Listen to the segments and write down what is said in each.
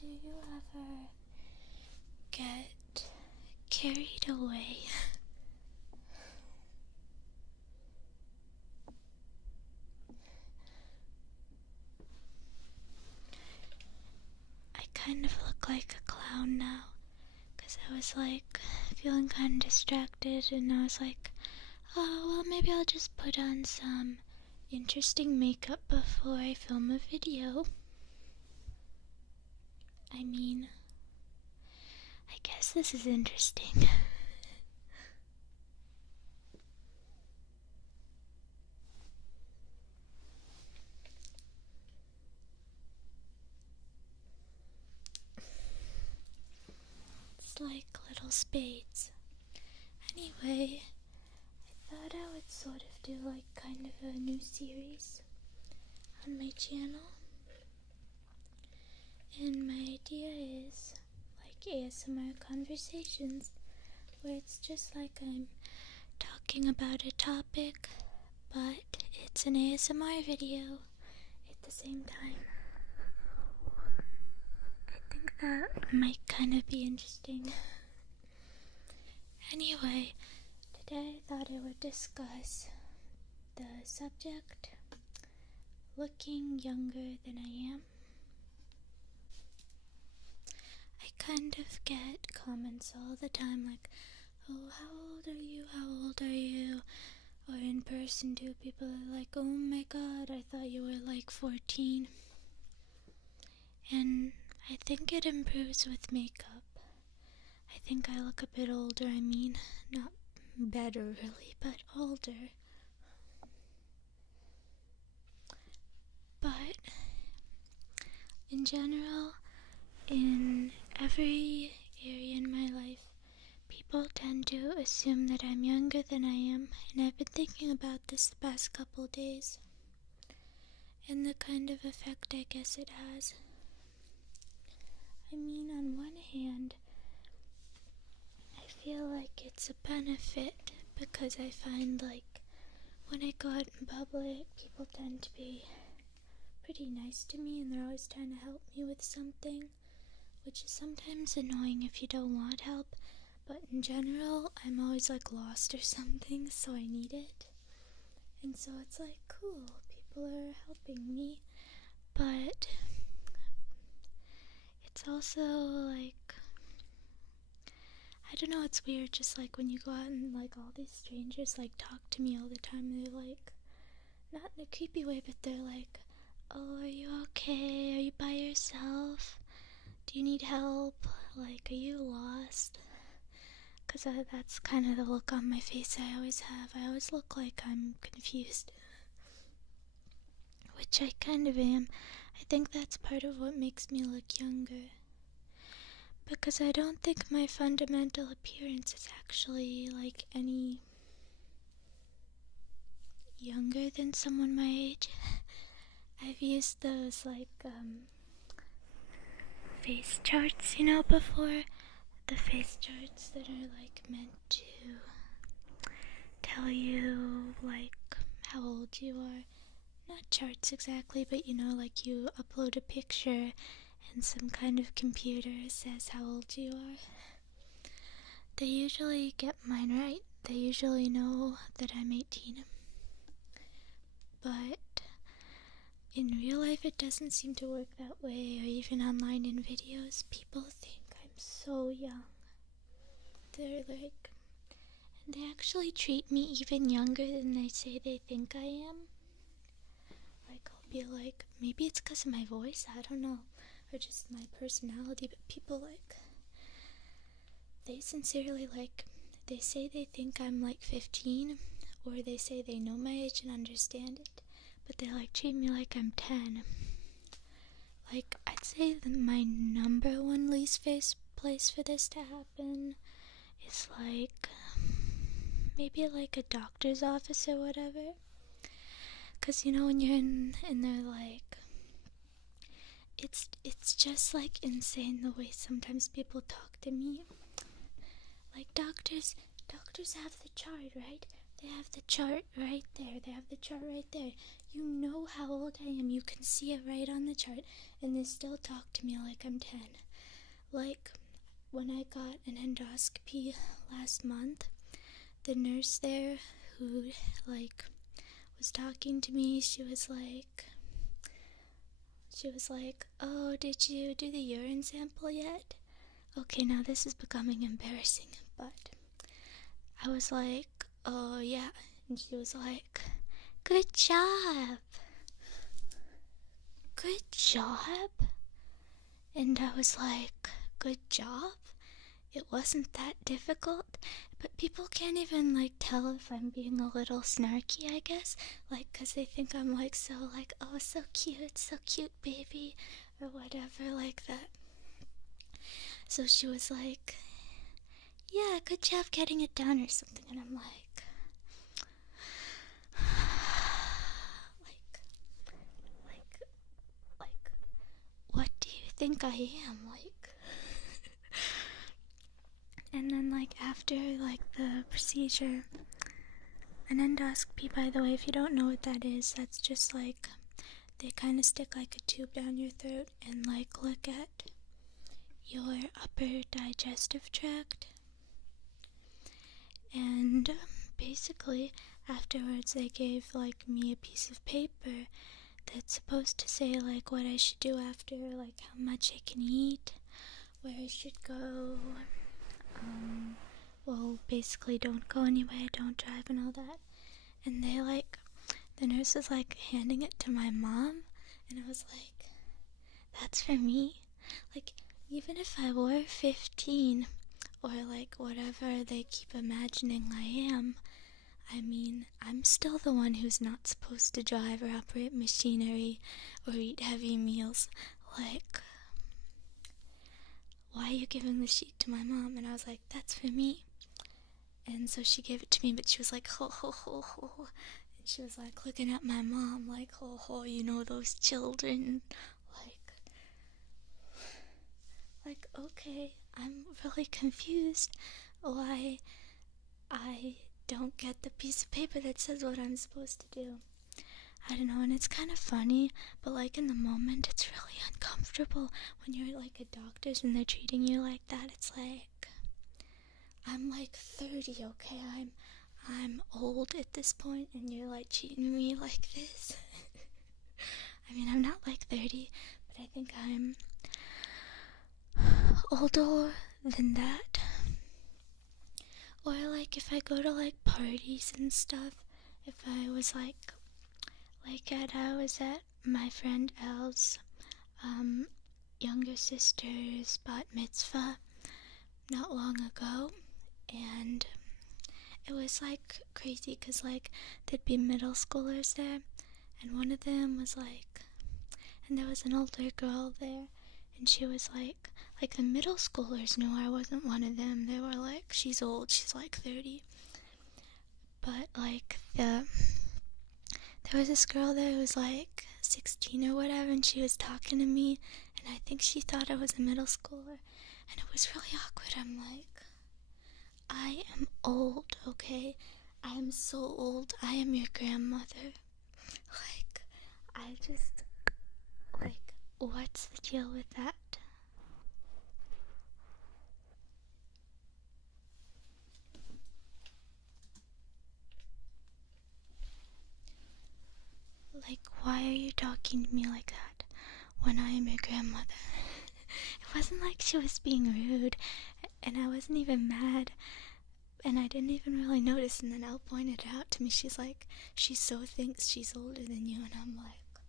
Do you ever get carried away? I kind of look like a clown now, because I was like feeling kind of distracted, and I was like, oh, well, maybe I'll just put on some interesting makeup before I film a video. I mean, I guess this is interesting. It's like little spades. Anyway, I thought I would sort of do like kind of a new series on my channel. And my idea is like ASMR conversations, where it's just like I'm talking about a topic, but it's an ASMR video at the same time. I think that might kind of be interesting. Anyway, today I thought I would discuss the subject, looking younger than I am. I kind of get comments all the time like, oh, how old are you, how old are you? Or in person too, people are like, oh my god, I thought you were like 14. And I think it improves with makeup. I think I look a bit older, I mean, not better really, but older. But in general, in every area in my life, people tend to assume that I'm younger than I am, and I've been thinking about this the past couple days, and the kind of effect I guess it has. I mean, on one hand, I feel like it's a benefit, because I find like when I go out in public, people tend to be pretty nice to me, and they're always trying to help me with something, which is sometimes annoying if you don't want help, but in general, I'm always like lost or something, so I need it. And so it's like, cool, people are helping me, but it's also like, I don't know, it's weird, just like when you go out and like all these strangers like talk to me all the time, they're like, not in a creepy way, but they're like, oh, are you okay? Are you by yourself? Do you need help? Like, are you lost? Because that's kind of the look on my face I always have. I always look like I'm confused, which I kind of am. I think that's part of what makes me look younger, because I don't think my fundamental appearance is actually like any younger than someone my age. I've used those like face charts, before. The face charts that are like meant to tell you like how old you are. Not charts exactly, but like you upload a picture and some kind of computer says how old you are. They usually get mine right. They usually know that I'm 18. But in real life, it doesn't seem to work that way, or even online in videos. People think I'm so young. They're like, and they actually treat me even younger than they say they think I am. Like, I'll be like, maybe it's because of my voice, I don't know, or just my personality, but people like, they sincerely like, they say they think I'm like 15, or they say they know my age and understand it, but they like treat me like I'm 10. Like, I'd say that my number one least place for this to happen is like, maybe like a doctor's office or whatever. Cause when you're in there, like, it's just like insane the way sometimes people talk to me. Like doctors have the chart, right? They have the chart right there. They have the chart right there. You know how old I am. You can see it right on the chart, and they still talk to me like I'm 10. Like, when I got an endoscopy last month, the nurse there who, like, was talking to me, she was like, oh, did you do the urine sample yet? Okay, now this is becoming embarrassing, but I was like, oh, yeah. And she was like, good job. Good job? And I was like, good job? It wasn't that difficult? But people can't even, like, tell if I'm being a little snarky, I guess. Like, 'cause they think I'm, like, so, like, oh, so cute, baby. Or whatever, like that. So she was like, yeah, good job getting it done or something. And I'm like, like, what do you think I am? Like, and then, like, after, like, the procedure, an endoscopy, by the way, if you don't know what that is, that's just, like, they kind of stick, like, a tube down your throat and, like, look at your upper digestive tract. And basically, afterwards, they gave, like, me a piece of paper that's supposed to say, like, what I should do after, like, how much I can eat, where I should go, well, basically don't go anywhere, don't drive and all that. And they, like, the nurse was, like, handing it to my mom, and I was like, that's for me? Like, even if I were 15, or, like, whatever they keep imagining I am, I mean, I'm still the one who's not supposed to drive or operate machinery or eat heavy meals. Like, why are you giving the sheet to my mom? And I was like, that's for me. And so she gave it to me, but she was like, ho, ho, ho, ho. And she was like looking at my mom like, ho, ho, you know, those children. Like, okay, I'm really confused why I don't get the piece of paper that says what I'm supposed to do. I don't know, and it's kind of funny, but, like, in the moment, it's really uncomfortable when you're, like, at doctor's and they're treating you like that. It's like, I'm, like, 30, okay? I'm old at this point, and you're, like, treating me like this. I mean, I'm not, like, 30, but I think I'm older than that. Or, like, if I go to, like, parties and stuff, if I was, like I was at my friend Elle's younger sister's bat mitzvah not long ago, and it was, like, crazy because, like, there'd be middle schoolers there, and one of them was, like, and there was an older girl there, and she was, like, the middle schoolers knew I wasn't one of them. They were like, she's old, she's, like, 30, but, like, there was this girl there who was, like, 16 or whatever, and she was talking to me, and I think she thought I was a middle schooler, and it was really awkward. I'm like, I am old, okay? I am so old. I am your grandmother. Like, I just, like, what's the deal with that? Like, why are you talking to me like that when I am your grandmother? It wasn't like she was being rude, and I wasn't even mad, and I didn't even really notice. And then Elle pointed it out to me. She's like, she so thinks she's older than you, and I'm like,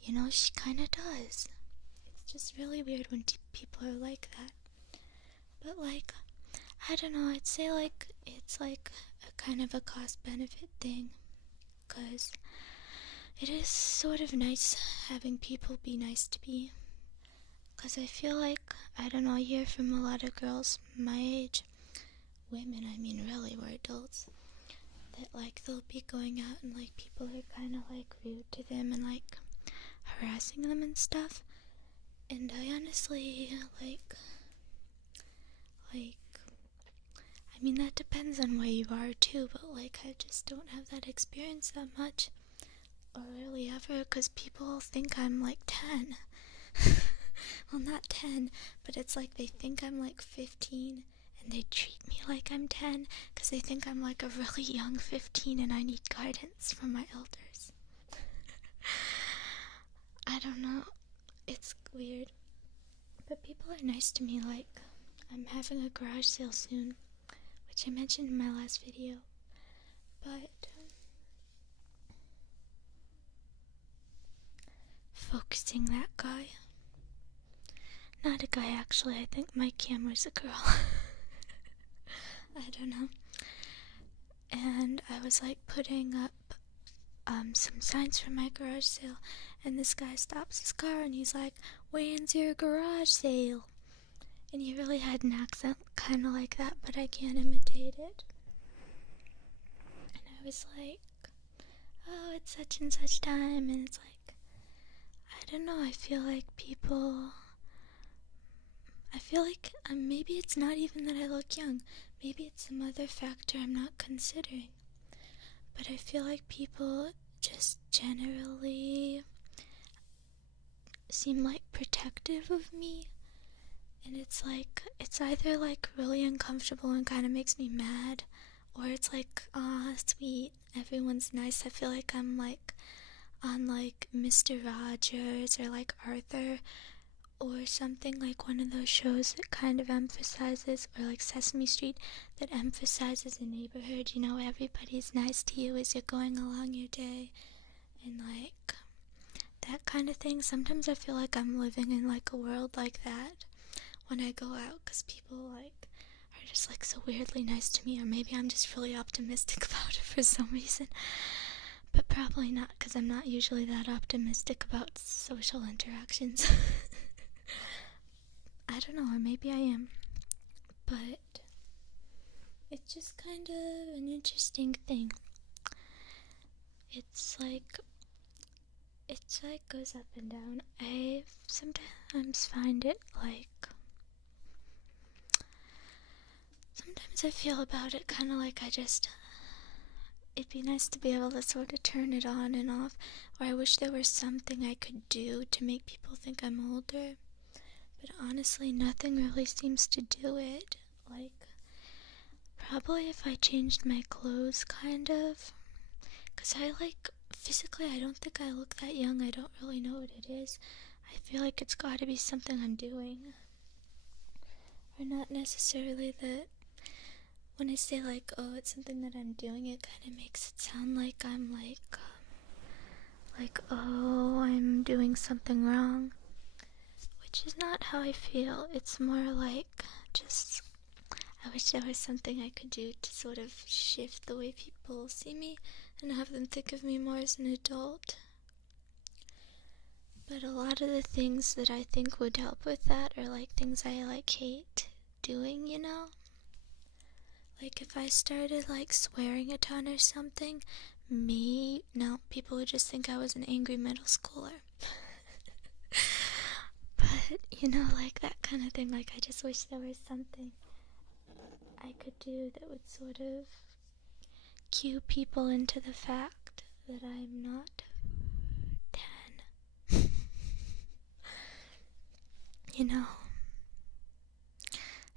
you know, she kind of does. It's just really weird when people are like that. But, like, I don't know, I'd say, like, it's like a kind of a cost-benefit thing, because it is sort of nice having people be nice to me, because I feel like, I don't know, I hear from a lot of girls my age, women, I mean, really, we're adults, that, like, they'll be going out and, like, people are kind of, like, rude to them and, like, harassing them and stuff, and I honestly, I mean, that depends on where you are, too, but, like, I just don't have that experience that much. or really ever, because people think I'm like 10. Well, not 10, but it's like they think I'm like 15 and they treat me like I'm 10 because they think I'm like a really young 15 and I need guidance from my elders. I don't know. It's weird. But people are nice to me. Like, I'm having a garage sale soon, which I mentioned in my last video. But focusing that guy. Not a guy, actually. I think my camera's a girl. I don't know. And I was like putting up some signs for my garage sale, and this guy stops his car and he's like, "When's your garage sale?" And he really had an accent kind of like that, but I can't imitate it. And I was like, "Oh, it's such and such time," and it's like, I don't know, I feel like maybe it's not even that I look young, maybe it's some other factor I'm not considering, but I feel like people just generally seem like protective of me, and it's like, it's either like really uncomfortable and kind of makes me mad, or it's like, ah, sweet, everyone's nice. I feel like I'm like on like Mr. Rogers or like Arthur or something, like one of those shows that kind of emphasizes, or like Sesame Street, that emphasizes a neighborhood, you know, everybody's nice to you as you're going along your day, and like that kind of thing. Sometimes I feel like I'm living in like a world like that when I go out, because people like are just like so weirdly nice to me, or maybe I'm just really optimistic about it for some reason, but probably not, because I'm not usually that optimistic about social interactions. I don't know, or maybe I am, but it's just kind of an interesting thing. It's like goes up and down. I sometimes find it like, sometimes I feel about it kind of like it'd be nice to be able to sort of turn it on and off, or I wish there was something I could do to make people think I'm older, but honestly nothing really seems to do it. Like, probably if I changed my clothes, kind of, because I like, physically I don't think I look that young. I don't really know what it is. I feel like it's got to be something I'm doing, or not necessarily that. When I say like, oh, it's something that I'm doing, it kind of makes it sound like I'm like, oh, I'm doing something wrong, which is not how I feel. It's more like, just, I wish there was something I could do to sort of shift the way people see me and have them think of me more as an adult. But a lot of the things that I think would help with that are like things I like hate doing, you know? Like if I started like swearing a ton or something, people would just think I was an angry middle schooler. But, you know, like that kind of thing. Like, I just wish there was something I could do that would sort of cue people into the fact that I'm not 10. You know?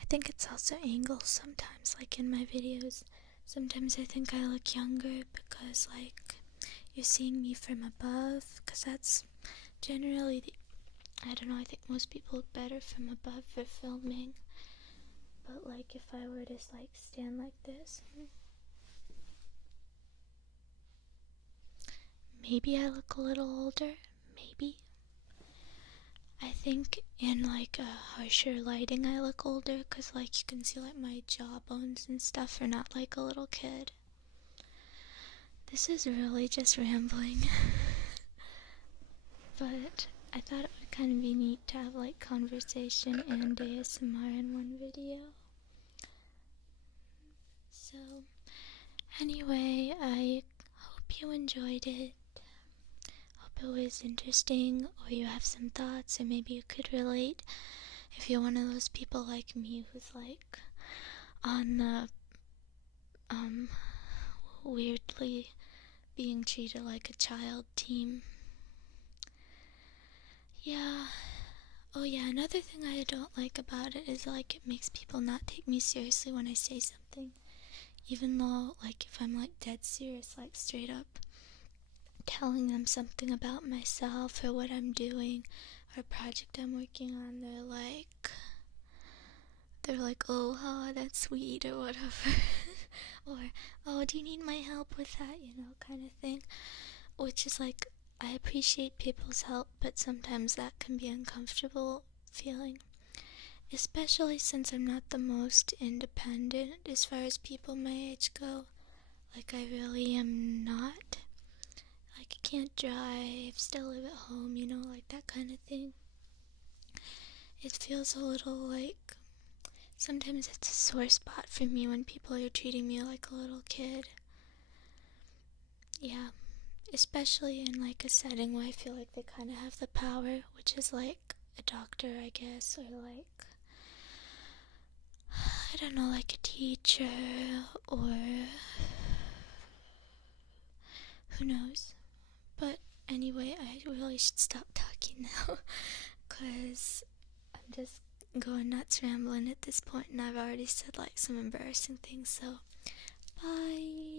I think it's also angles sometimes, like in my videos. Sometimes I think I look younger because, like, you're seeing me from above, because that's generally I don't know, I think most people look better from above for filming. But, like, if I were to, like, stand like this, maybe I look a little older, maybe. I think in, like, a harsher lighting I look older, because, like, you can see, like, my jawbones and stuff are not like a little kid. This is really just rambling. But I thought it would kind of be neat to have, like, conversation and ASMR in one video. So, anyway, I hope you enjoyed it. Hope it was interesting, or you have some thoughts, or maybe you could relate. If you're one of those people like me who's like on the weirdly being treated like a child team. Yeah. Oh yeah, another thing I don't like about it is like it makes people not take me seriously when I say something. Even though like if I'm like dead serious, like straight up telling them something about myself or what I'm doing or a project I'm working on, they're like, oh, that's sweet or whatever. Or, oh, do you need my help with that, kind of thing. Which is like, I appreciate people's help, but sometimes that can be uncomfortable feeling. Especially since I'm not the most independent as far as people my age go. Like, I really am not. Like, I can't drive, still live at home, like that kind of thing. It feels a little like sometimes it's a sore spot for me when people are treating me like a little kid. Yeah, especially in like a setting where I feel like they kind of have the power, which is like a doctor, I guess, or like, I don't know, like a teacher, or who knows. But anyway, I really should stop talking now, because I'm just going nuts rambling at this point, and I've already said like some embarrassing things, so bye.